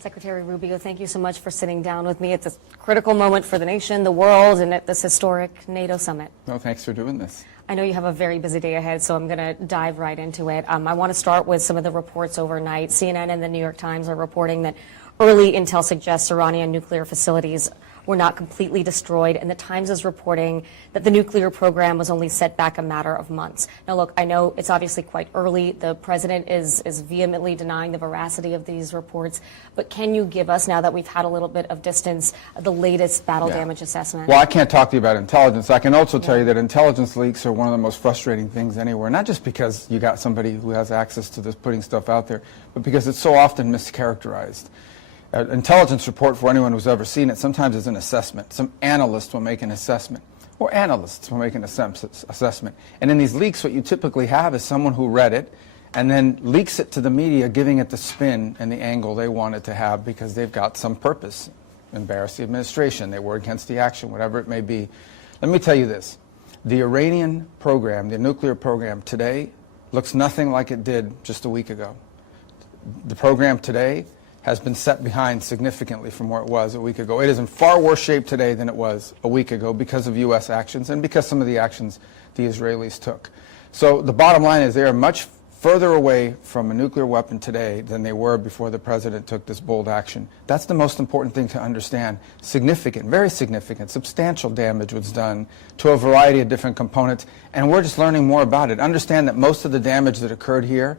Secretary Rubio, thank you so much for sitting down with me. It's a critical moment for the nation, the world, and at this historic NATO summit. No, thanks for doing this. I know you have a very busy day ahead, so I'm going to dive right into it. I want to start with some of the reports overnight. CNN and the New York Times are reporting that early intel suggests Iranian nuclear facilities were not completely destroyed, and the Times is reporting that the nuclear program was only set back a matter of months. Now, look, I know it's obviously quite early. The president is vehemently denying the veracity of these reports, but can you give us, now that we've had a little bit of distance, the latest battle damage assessment? Well, I can't talk to you about intelligence. I can also tell you that intelligence leaks are one of the most frustrating things anywhere, not just because you got somebody who has access to this putting stuff out there, but because it's so often mischaracterized. An intelligence report, for anyone who's ever seen it, sometimes is an assessment. Some analyst will make an assessment, or analysts will make an assessment. And in these leaks, what you typically have is someone who read it and then leaks it to the media, giving it the spin and the angle they want it to have because they've got some purpose. Embarrass the administration, they were against the action, whatever it may be. Let me tell you this. The Iranian program, the nuclear program today, looks nothing like it did just a week ago. The program today has been set behind significantly from where it was a week ago. It is in far worse shape today than it was a week ago because of U.S. actions and because some of the actions the Israelis took. So the bottom line is they are much further away from a nuclear weapon today than they were before the president took this bold action. That's the most important thing to understand. Significant, very significant, substantial damage was done to a variety of different components, and we're just learning more about it. Understand that most of the damage that occurred here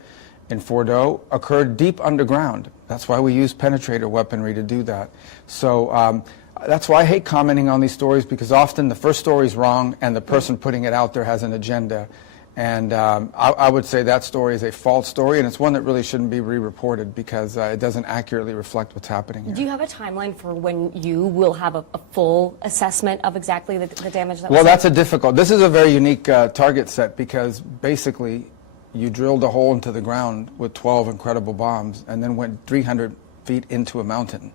in Fordo occurred deep underground. That's why we use penetrator weaponry to do that. So that's why I hate commenting on these stories, because often the first story is wrong and the person putting it out there has an agenda. And I would say that story is a false story, and it's one that really shouldn't be re-reported because it doesn't accurately reflect what's happening here. Do you have a timeline for when you will have a full assessment of exactly the damage that was Well, that's a difficult. This is a very unique target set because basically you drilled a hole into the ground with 12 incredible bombs and then went 300 feet into a mountain.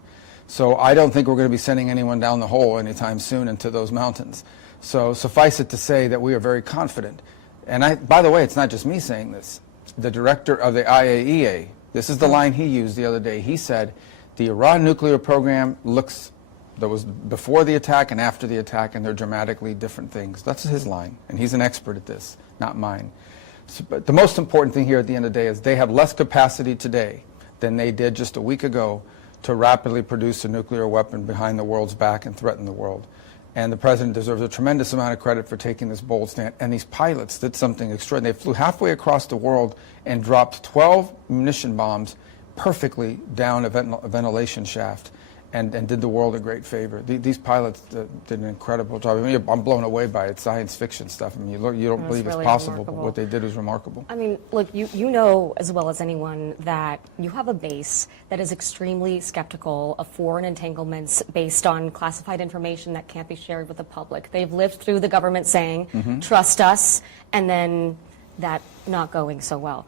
So I don't think we're going to be sending anyone down the hole anytime soon into those mountains. So suffice it to say that we are very confident. And by the way, it's not just me saying this. The director of the IAEA, this is the line he used the other day. He said, the Iran nuclear program looks, there was before the attack and after the attack, and they're dramatically different things. That's his line, and he's an expert at this, not mine. So, but the most important thing here at the end of the day is they have less capacity today than they did just a week ago to rapidly produce a nuclear weapon behind the world's back and threaten the world. And the president deserves a tremendous amount of credit for taking this bold stand. And these pilots did something extraordinary. They flew halfway across the world and dropped 12 munition bombs perfectly down a ventilation shaft and did the world a great favor. These pilots did an incredible job. I mean, I'm blown away by it. Science fiction stuff. I mean, you don't believe really it's possible, remarkable. but what they did was remarkable. I mean, look, you know as well as anyone that you have a base that is extremely skeptical of foreign entanglements based on classified information that can't be shared with the public. They've lived through the government saying, trust us, and then that not going so well.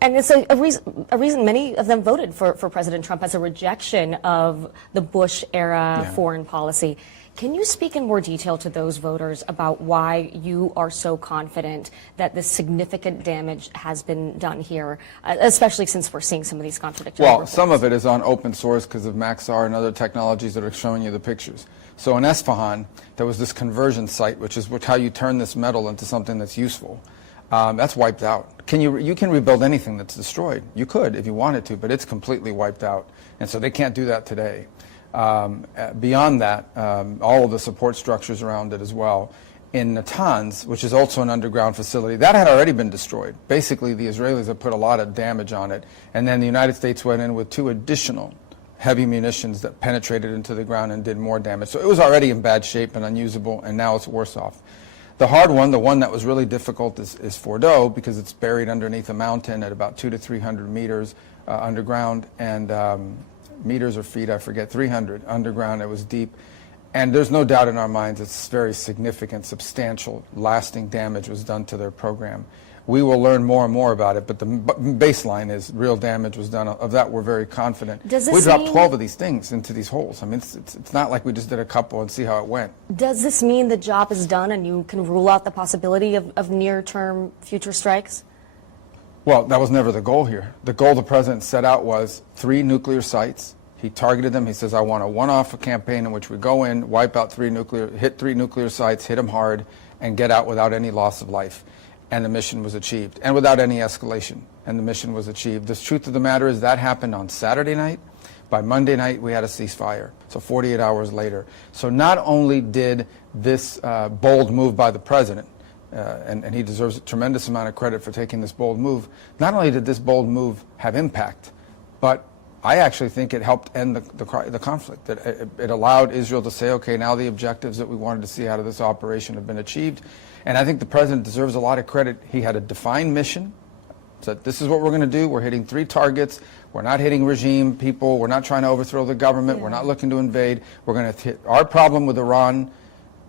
And it's a reason many of them voted for President Trump as a rejection of the Bush-era foreign policy. Can you speak in more detail to those voters about why you are so confident that this significant damage has been done here, especially since we're seeing some of these contradictory reports? Some of it is on open source because of Maxar and other technologies that are showing you the pictures. So in Esfahan, there was this conversion site, which is how you turn this metal into something that's useful. That's wiped out. You can rebuild anything that's destroyed. You could if you wanted to, but it's completely wiped out. And so they can't do that today. Beyond that, all of the support structures around it as well. In Natanz, which is also an underground facility, that had already been destroyed. Basically, the Israelis have put a lot of damage on it. And then the United States went in with 2 additional heavy munitions that penetrated into the ground and did more damage. So it was already in bad shape and unusable, and now it's worse off. The hard one, the one that was really difficult, is Fordo, because it's buried underneath a mountain at about 200 to 300 meters underground, and meters or feet, I forget, 300 underground. It was deep. And there's no doubt in our minds it's very significant, substantial, lasting damage was done to their program. We will learn more and more about it, but the baseline is real damage was done. Of that, we're very confident. We dropped 12 of these things into these holes. I mean, it's not like we just did a couple and see how it went. Does this mean the job is done and you can rule out the possibility of near-term future strikes? Well, that was never the goal here. The goal the president set out was 3 nuclear sites. He targeted them. He says, I want a one-off campaign in which we go in, wipe out hit 3 nuclear sites, hit them hard, and get out without any loss of life. And the mission was achieved, and without any escalation. And the mission was achieved. The truth of the matter is that happened on Saturday night. By Monday night, we had a ceasefire, so 48 hours later. So not only did this bold move by the president, and he deserves a tremendous amount of credit for taking this bold move, not only did this bold move have impact, but I actually think it helped end the conflict. That it allowed Israel to say, okay, now the objectives that we wanted to see out of this operation have been achieved. And I think the president deserves a lot of credit. He had a defined mission. Said, this is what we're going to do. We're hitting 3 targets. We're not hitting regime people. We're not trying to overthrow the government. We're not looking to invade. We're going to hit. Our problem with Iran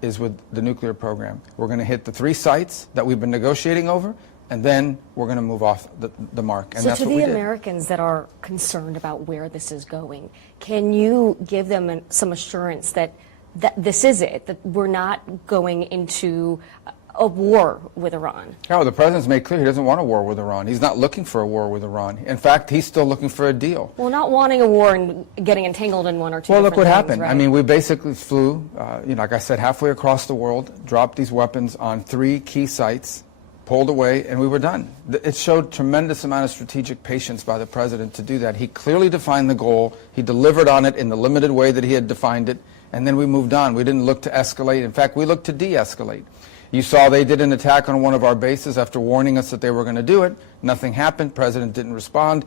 is with the nuclear program. We're going to hit the 3 sites that we've been negotiating over, and then we're going to move off the mark. And so that's to what we the did. Americans that are concerned about where this is going, can you give them some assurance that this is it, that we're not going into a war with Iran? No, the president's made clear he doesn't want a war with Iran. He's not looking for a war with Iran. In fact, he's still looking for a deal. Well, not wanting a war and getting entangled in one or two Well, look what different happened. things, right? I mean, we basically flew, like I said, halfway across the world, dropped these weapons on 3 key sites, pulled away, and we were done. It showed tremendous amount of strategic patience by the president to do that. He clearly defined the goal. He delivered on it in the limited way that he had defined it, and then we moved on. We didn't look to escalate. In fact, we looked to de-escalate. You saw they did an attack on one of our bases after warning us that they were going to do it. Nothing happened. President didn't respond.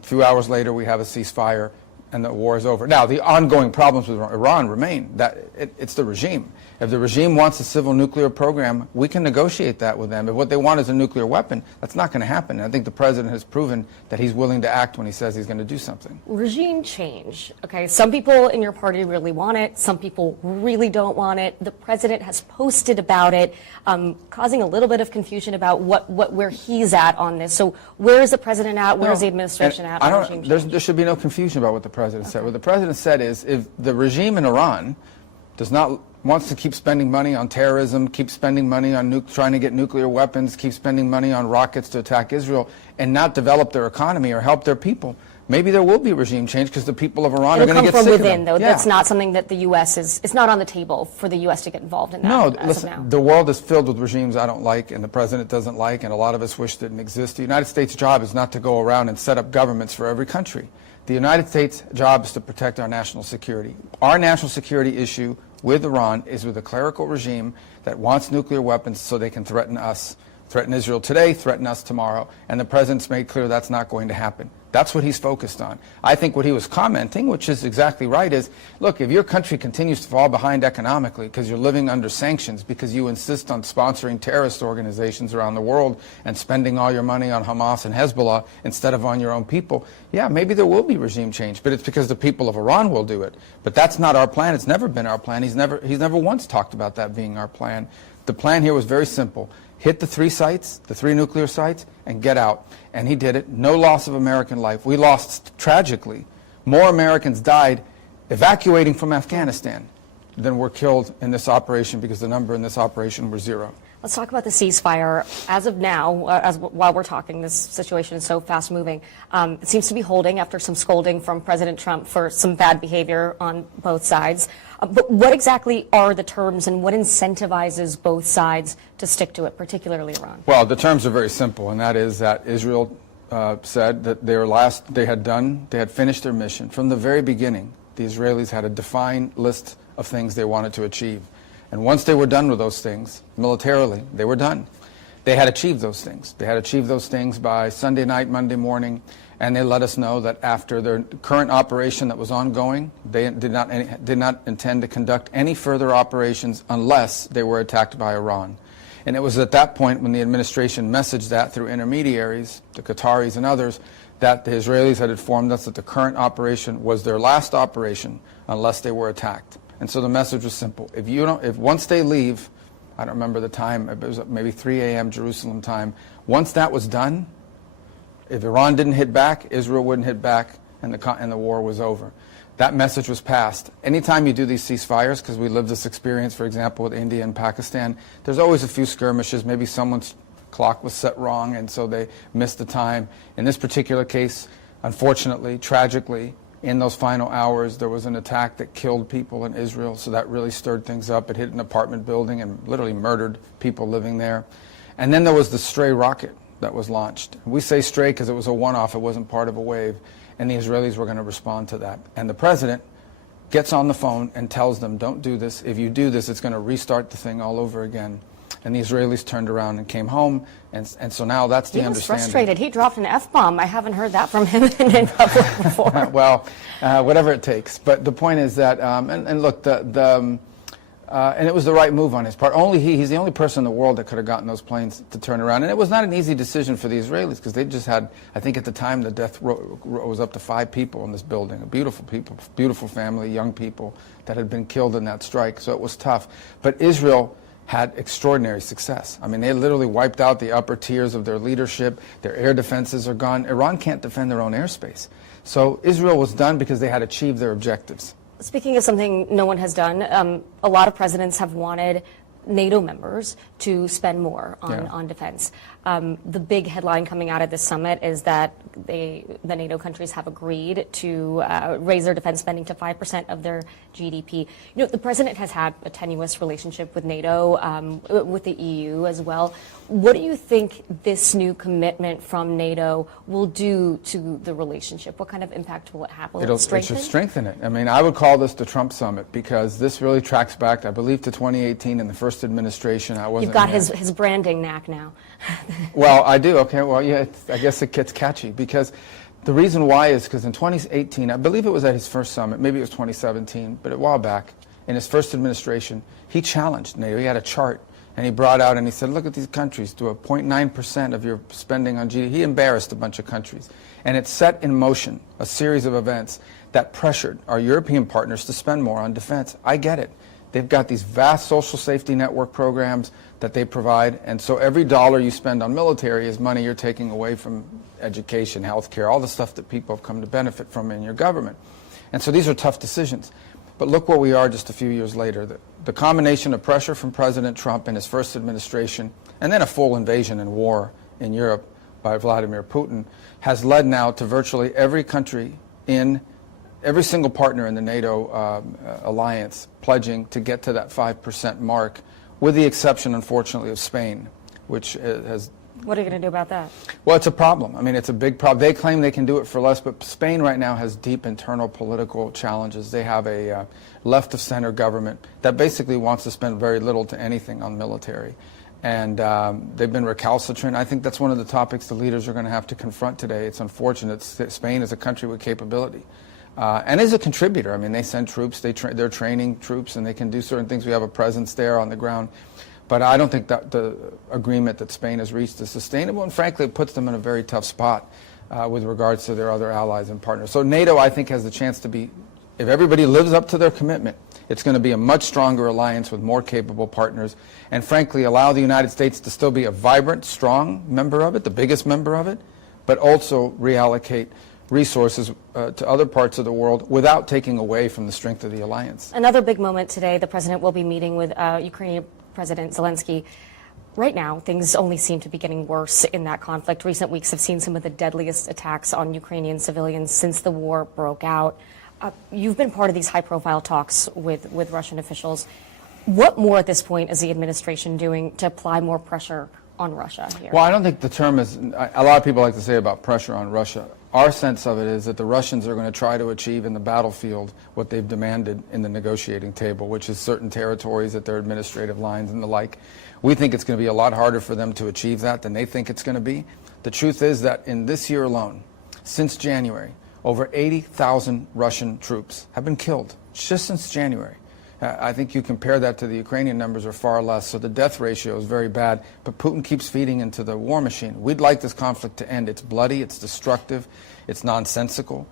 A few hours later, we have a ceasefire, and the war is over. Now, the ongoing problems with Iran remain. It's the regime. If the regime wants a civil nuclear program, we can negotiate that with them. If what they want is a nuclear weapon, that's not going to happen. And I think the president has proven that he's willing to act when he says he's going to do something. Regime change. Okay, some people in your party really want it. Some people really don't want it. The president has posted about it, causing a little bit of confusion about where he's at on this. So where is the president at? Where is the administration at on regime change? There should be no confusion about what the president said. What the president said is, if the regime in Iran wants to keep spending money on terrorism, keep spending money on trying to get nuclear weapons, keep spending money on rockets to attack Israel, and not develop their economy or help their people, maybe there will be regime change because the people of Iran are going to get sick of them. It'll come from within, though. Yeah. That's not something that the U.S. it's not on the table for the U.S. to get involved in that. No, listen, the world is filled with regimes I don't like and the president doesn't like, and a lot of us wish didn't exist. The United States' job is not to go around and set up governments for every country. The United States' job is to protect our national security. Our national security issue with Iran is with a clerical regime that wants nuclear weapons so they can threaten us, threaten Israel today, threaten us tomorrow, and the president's made clear that's not going to happen. That's what he's focused on. I think what he was commenting, which is exactly right, is, look, if your country continues to fall behind economically because you're living under sanctions, because you insist on sponsoring terrorist organizations around the world and spending all your money on Hamas and Hezbollah instead of on your own people, yeah, maybe there will be regime change, but it's because the people of Iran will do it. But that's not our plan. It's never been our plan. He's never once talked about that being our plan. The plan here was very simple. Hit the 3 sites, the 3 nuclear sites, and get out. And he did it. No loss of American life. We lost, tragically, more Americans died evacuating from Afghanistan than were killed in this operation, because the number in this operation were 0. Let's talk about the ceasefire. As of now, while we're talking, this situation is so fast-moving. It seems to be holding after some scolding from President Trump for some bad behavior on both sides. But what exactly are the terms, and what incentivizes both sides to stick to it, particularly Iran? Well, the terms are very simple, and that is that Israel said that they had finished their mission. From the very beginning, the Israelis had a defined list of things they wanted to achieve. And once they were done with those things, militarily, they were done. They had achieved those things. They had achieved those things by Sunday night, Monday morning, and they let us know that after their current operation that was ongoing, they did not intend to conduct any further operations unless they were attacked by Iran. And it was at that point, when the administration messaged that through intermediaries, the Qataris and others, that the Israelis had informed us that the current operation was their last operation unless they were attacked. And so the message was simple. If once they leave, I don't remember the time, it was maybe 3 a.m. Jerusalem time, once that was done, if Iran didn't hit back, Israel wouldn't hit back, and the war was over. That message was passed. Anytime you do these ceasefires, because we lived this experience, for example, with India and Pakistan, there's always a few skirmishes. Maybe someone's clock was set wrong, and so they missed the time. In this particular case, unfortunately, tragically, in those final hours, there was an attack that killed people in Israel, so that really stirred things up. It hit an apartment building and literally murdered people living there. And then there was the stray rocket that was launched. We say stray because it was a one-off, it wasn't part of a wave, and the Israelis were going to respond to that. And the president gets on the phone and tells them, don't do this. If you do this, it's going to restart the thing all over again. And the Israelis turned around and came home, and so now that's the understanding. He was frustrated. He dropped an F-bomb. I haven't heard that from him in public before. Well, whatever it takes. But the point is that, and look, and it was the right move on his part. Only he's the only person in the world that could have gotten those planes to turn around. And it was not an easy decision for the Israelis, because they just had, I think at the time, the death was up to 5 people in this building. Beautiful people, beautiful family, young people that had been killed in that strike. So it was tough. But Israel had extraordinary success. I mean, they literally wiped out the upper tiers of their leadership. Their air defenses are gone. Iran can't defend their own airspace. So Israel was done because they had achieved their objectives. Speaking of something no one has done, a lot of presidents have wanted NATO members to spend more on defense. The big headline coming out of this summit is that the NATO countries have agreed to raise their defense spending to 5% of their GDP. You know, the president has had a tenuous relationship with NATO, with the EU as well. What do you think this new commitment from NATO will do to the relationship? What kind of impact will it have? Will it strengthen? It should strengthen it. I mean, I would call this the Trump summit, because this really tracks back, I believe, to 2018 in the first administration. You've got his branding knack now. Well, I do. Okay. Well, yeah, I guess it gets catchy, because the reason why is because in 2018, I believe it was at his first summit, maybe it was 2017, but a while back, in his first administration, he challenged NATO. He had a chart, and he brought out and he said, look at these countries, do a 0.9% of your spending on GDP. He embarrassed a bunch of countries. And it set in motion a series of events that pressured our European partners to spend more on defense. I get it. They've got these vast social safety network programs that they provide, and so every dollar you spend on military is money you're taking away from education, healthcare, all the stuff that people have come to benefit from in your government. And so these are tough decisions. But look where we are just a few years later. The combination of pressure from President Trump in his first administration, and then a full invasion and war in Europe by Vladimir Putin, has led now to virtually every country in every single partner in the NATO alliance pledging to get to that 5% mark, with the exception, unfortunately, of Spain, which has... What are you going to do about that? Well, it's a problem. I mean, it's a big problem. They claim they can do it for less, but Spain right now has deep internal political challenges. They have a left-of-center government that basically wants to spend very little to anything on military. And they've been recalcitrant. I think that's one of the topics the leaders are going to have to confront today. It's unfortunate. Spain is a country with capability. And is a contributor. I mean, they send troops, they're training troops, and they can do certain things. We have a presence there on the ground. But I don't think that the agreement that Spain has reached is sustainable, and frankly, it puts them in a very tough spot with regards to their other allies and partners. So NATO, I think, has the chance to be, if everybody lives up to their commitment, it's going to be a much stronger alliance with more capable partners, and frankly, allow the United States to still be a vibrant, strong member of it, the biggest member of it, but also reallocate resources to other parts of the world without taking away from the strength of the alliance. Another big moment today, the president will be meeting with Ukrainian President Zelensky. Right now, things only seem to be getting worse in that conflict. Recent weeks have seen some of the deadliest attacks on Ukrainian civilians since the war broke out. You've been part of these high-profile talks with Russian officials. What more at this point is the administration doing to apply more pressure on Russia here? Well, I don't think the term is, a lot of people like to say about pressure on Russia. Our sense of it is that the Russians are going to try to achieve in the battlefield what they've demanded in the negotiating table, which is certain territories at their administrative lines and the like. We think it's going to be a lot harder for them to achieve that than they think it's going to be. The truth is that in this year alone, since January, over 80,000 Russian troops have been killed just since January. I think you compare that to the Ukrainian numbers are far less, so the death ratio is very bad, but Putin keeps feeding into the war machine. We'd like this conflict to end. It's bloody, it's destructive, it's nonsensical,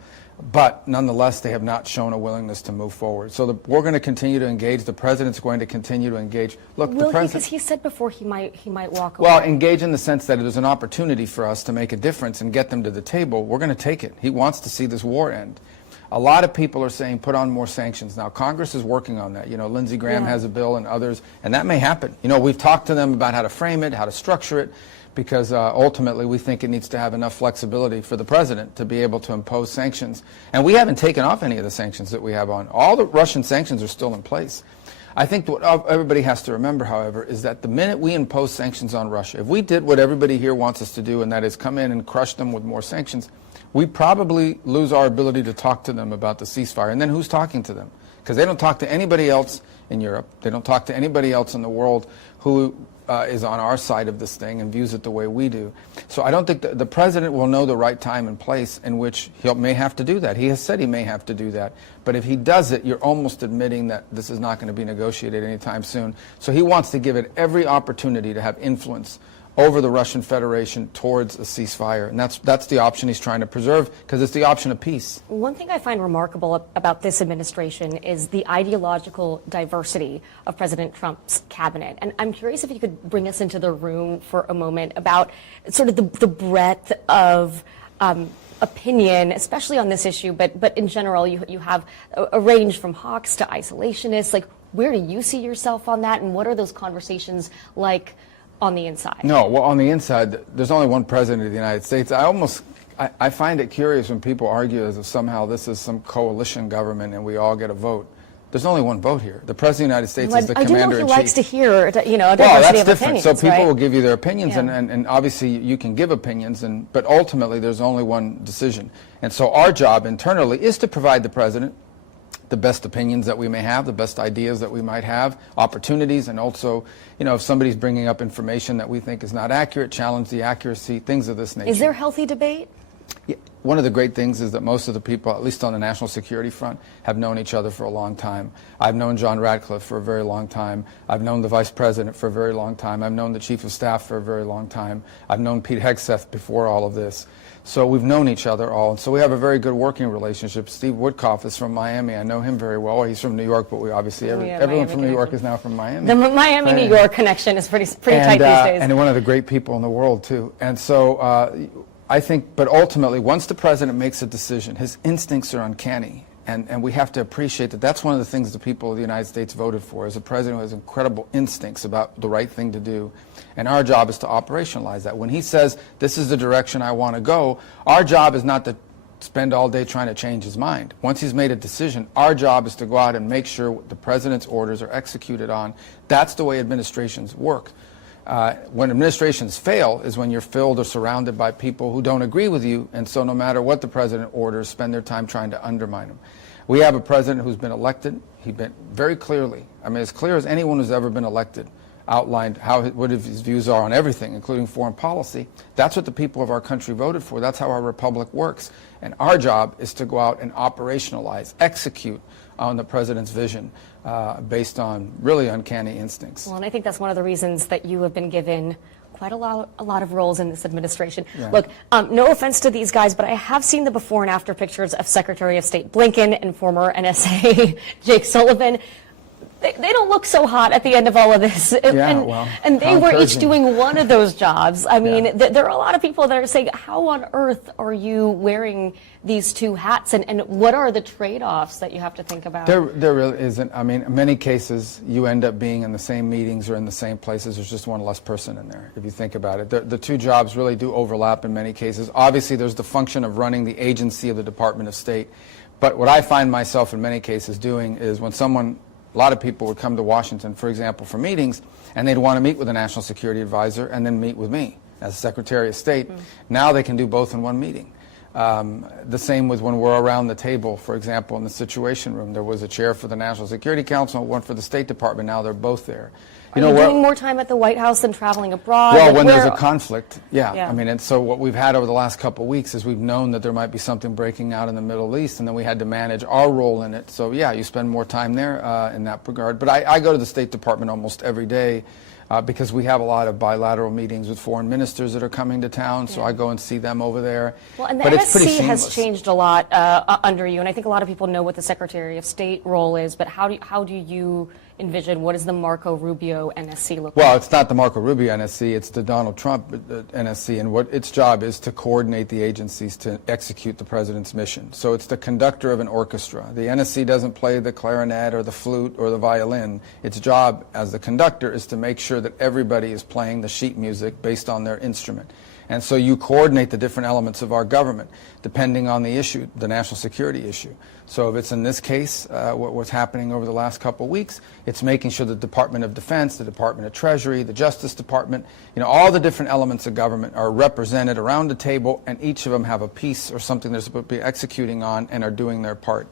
but nonetheless they have not shown a willingness to move forward. So we're going to continue to engage. The president's going to continue to engage. Look, will he? Because he said before he might walk away. Well, engage in the sense that there's an opportunity for us to make a difference and get them to the table. We're going to take it. He wants to see this war end. A lot of people are saying put on more sanctions. Now, Congress is working on that. You know, Lindsey Graham has a bill and others, and that may happen. You know, we've talked to them about how to frame it, how to structure it, because ultimately we think it needs to have enough flexibility for the president to be able to impose sanctions. And we haven't taken off any of the sanctions that we have on. All the Russian sanctions are still in place. I think what everybody has to remember, however, is that the minute we impose sanctions on Russia, if we did what everybody here wants us to do, and that is come in and crush them with more sanctions, we probably lose our ability to talk to them about the ceasefire. And then who's talking to them? Because they don't talk to anybody else in Europe. They don't talk to anybody else in the world who is on our side of this thing and views it the way we do. So I don't think the president will know the right time and place in which he may have to do that. He has said he may have to do that. But if he does it, you're almost admitting that this is not going to be negotiated anytime soon. So he wants to give it every opportunity to have influence over the Russian Federation towards a ceasefire. And that's the option he's trying to preserve, because it's the option of peace. One thing I find remarkable about this administration is the ideological diversity of President Trump's cabinet. And I'm curious if you could bring us into the room for a moment about sort of the breadth of opinion, especially on this issue, but in general, you have a range from hawks to isolationists. Like, where do you see yourself on that, and what are those conversations like on the inside? No, well, on the inside, there's only one president of the United States. I find it curious when people argue as if somehow this is some coalition government and we all get a vote. There's only one vote here. The President of the United States is the commander-in-chief. I do know he likes to hear, a diversity well, that's of different. opinions, So people right? will give you their opinions, Yeah. and obviously you can give opinions, but ultimately there's only one decision. And so our job internally is to provide the president the best opinions that we may have, the best ideas that we might have, opportunities, and also, if somebody's bringing up information that we think is not accurate, challenge the accuracy, things of this nature. Is there healthy debate? Yeah. One of the great things is that most of the people, at least on the national security front, have known each other for a long time. I've known John Radcliffe for a very long time. I've known the Vice President for a very long time. I've known the Chief of Staff for a very long time. I've known Pete Hegseth before all of this. So we've known each other all, and so we have a very good working relationship. Steve Woodcock is from Miami. I know him very well. He's from New York, but we obviously, everyone from New York is now from Miami. The Miami-New York connection is pretty tight these days. And one of the great people in the world, too. And so I think, but ultimately, once the president makes a decision, his instincts are uncanny. And we have to appreciate that that's one of the things the people of the United States voted for, is a president who has incredible instincts about the right thing to do. And our job is to operationalize that. When he says, this is the direction I want to go, our job is not to spend all day trying to change his mind. Once he's made a decision, our job is to go out and make sure the president's orders are executed on. That's the way administrations work. When administrations fail is when you're filled or surrounded by people who don't agree with you, and so no matter what the president orders, spend their time trying to undermine them. We have a president who's been elected. He's been very clearly, as clear as anyone who's ever been elected, outlined what his views are on everything, including foreign policy. That's what the people of our country voted for. That's how our republic works. And our job is to go out and operationalize, execute on the president's vision based on really uncanny instincts. Well, and I think that's one of the reasons that you have been given quite a lot of roles in this administration. Yeah. Look, no offense to these guys, but I have seen the before and after pictures of Secretary of State Blinken and former NSA Jake Sullivan. They don't look so hot at the end of all of this. And they were each doing one of those jobs. I mean, there are a lot of people that are saying, how on earth are you wearing these two hats? And what are the trade-offs that you have to think about? There really isn't. In many cases, you end up being in the same meetings or in the same places. There's just one less person in there, if you think about it. The two jobs really do overlap in many cases. Obviously, there's the function of running the agency of the Department of State. But what I find myself in many cases doing is when a lot of people would come to Washington, for example, for meetings, and they'd want to meet with a national security advisor and then meet with me as Secretary of State. Now they can do both in one meeting. The same with when we're around the table, for example, in the Situation Room. There was a chair for the National Security Council, one for the State Department. Now they're both there. Are you doing more time at the White House than traveling abroad? Well, when there's a conflict, yeah. Yeah. And so what we've had over the last couple of weeks is we've known that there might be something breaking out in the Middle East, and then we had to manage our role in it. So, yeah, you spend more time there in that regard. But I go to the State Department almost every day because we have a lot of bilateral meetings with foreign ministers that are coming to town, so I go and see them over there. Well, and the but it's pretty NSC has seamless. changed a lot under you, and I think a lot of people know what the Secretary of State role is, but how do you envision, what does the Marco Rubio NSC look like? Well, it's not the Marco Rubio NSC, it's the Donald Trump NSC, and what its job is to coordinate the agencies to execute the president's mission. So it's the conductor of an orchestra. The NSC doesn't play the clarinet or the flute or the violin. Its job as the conductor is to make sure sure that everybody is playing the sheet music based on their instrument. And so you coordinate the different elements of our government depending on the issue, the national security issue. So if it's in this case, what's happening over the last couple of weeks, it's making sure the Department of Defense, the Department of Treasury, the Justice Department, all the different elements of government are represented around the table, and each of them have a piece or something they're supposed to be executing on and are doing their part.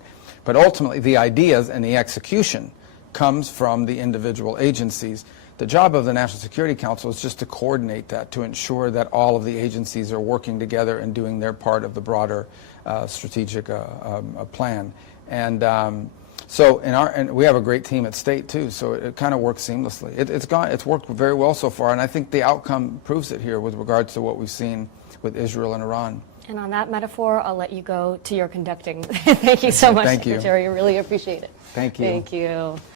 But ultimately, the ideas and the execution comes from the individual agencies. The job of the National Security Council is just to coordinate that, to ensure that all of the agencies are working together and doing their part of the broader strategic plan. And and we have a great team at State too, so it kind of works seamlessly. It's worked very well so far, and I think the outcome proves it here with regards to what we've seen with Israel and Iran. And on that metaphor, I'll let you go to your conducting. Thank you so much, Thank you. Secretary. I really appreciate it. Thank you. Thank you.